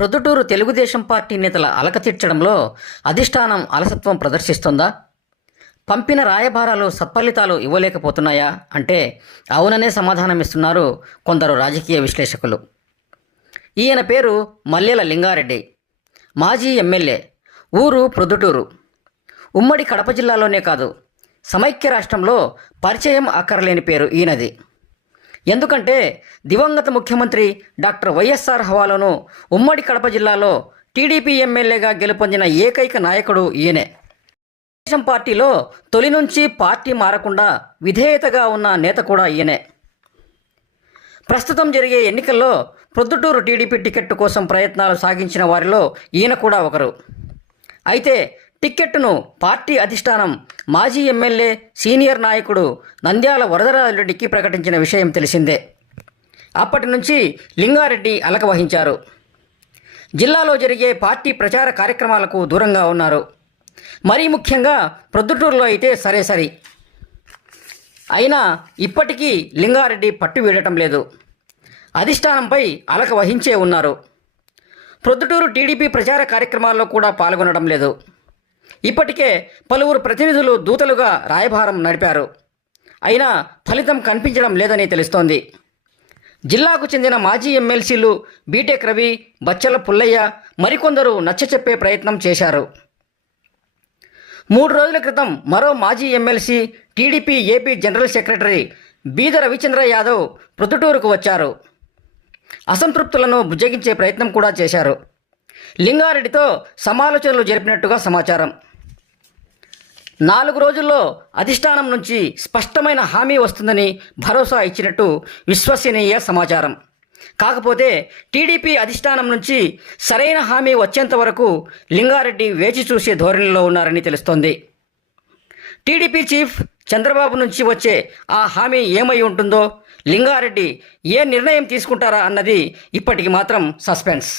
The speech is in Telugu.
ప్రొద్దుటూరు తెలుగుదేశం పార్టీ నేతల అలకతీర్చడంలో అధిష్టానం అలసత్వం ప్రదర్శిస్తుందా? పంపిన రాయబారాలు సత్ఫలితాలు ఇవ్వలేకపోతున్నాయా? అంటే అవుననే సమాధానమిస్తున్నారు కొందరు రాజకీయ విశ్లేషకులు. ఈయన పేరు మల్లెల లింగారెడ్డి. మాజీ ఎమ్మెల్యే. ఊరు ప్రొద్దుటూరు. ఉమ్మడి కడప జిల్లాలోనే కాదు సమైక్య రాష్ట్రంలో పరిచయం అక్కరలేని పేరు ఈయనది. ఎందుకంటే దివంగత ముఖ్యమంత్రి డాక్టర్ వైఎస్ఆర్ హవాలోను ఉమ్మడి కడప జిల్లాలో టీడీపీ ఎమ్మెల్యేగా గెలుపొందిన ఏకైక నాయకుడు ఈయనే. తెలుగుదేశం పార్టీలో తొలి నుంచి పార్టీ మారకుండా విధేయతగా ఉన్న నేత కూడా ఈయనే. ప్రస్తుతం జరిగే ఎన్నికల్లో ప్రొద్దుటూరు టీడీపీ టికెట్ కోసం ప్రయత్నాలు సాగించిన వారిలో ఈయన కూడా ఒకరు. అయితే టిక్కెట్ను పార్టీ అధిష్టానం మాజీ ఎమ్మెల్యే సీనియర్ నాయకుడు నంద్యాల వరదరాజరెడ్డికి ప్రకటించిన విషయం తెలిసిందే. అప్పటి నుంచి లింగారెడ్డి అలక వహించారు. జిల్లాలో జరిగే పార్టీ ప్రచార కార్యక్రమాలకు దూరంగా ఉన్నారు. మరీ ముఖ్యంగా ప్రొద్దుటూరులో అయితే సరే సరి. అయినా ఇప్పటికీ లింగారెడ్డి పట్టు వీడటం లేదు. అధిష్టానంపై అలక వహించే ఉన్నారు. ప్రొద్దుటూరు టీడీపీ ప్రచార కార్యక్రమాల్లో కూడా పాల్గొనడం లేదు. ఇప్పటికే పలువురు ప్రతినిధులు దూతలుగా రాయభారం నడిపారు. అయినా ఫలితం కనిపించడం లేదని తెలుస్తోంది. జిల్లాకు చెందిన మాజీ ఎమ్మెల్సీలు బీటెక్ రవి బచ్చల పుల్లయ్య మరికొందరు నచ్చచెప్పే ప్రయత్నం చేశారు. మూడు రోజుల క్రితం మరో మాజీ MLC TDP AP general secretary Beeda Ravichandra Yadav ప్రొద్దుటూరుకు వచ్చారు. అసంతృప్తులను బుజ్జగించే ప్రయత్నం కూడా చేశారు. లింగారెడ్డితో సమాలోచనలు జరిపినట్టుగా సమాచారం. నాలుగు రోజుల్లో అధిష్టానం నుంచి స్పష్టమైన హామీ వస్తుందని భరోసా ఇచ్చినట్టు విశ్వసనీయ సమాచారం. కాకపోతే టీడీపీ అధిష్టానం నుంచి సరైన హామీ వచ్చేంత వరకు లింగారెడ్డి వేచి చూసే ధోరణిలో ఉన్నారని తెలుస్తోంది. టీడీపీ చీఫ్ చంద్రబాబు నుంచి వచ్చే ఆ హామీ ఏమై ఉంటుందో లింగారెడ్డి ఏ నిర్ణయం తీసుకుంటారా అన్నది ఇప్పటికి మాత్రం సస్పెన్స్.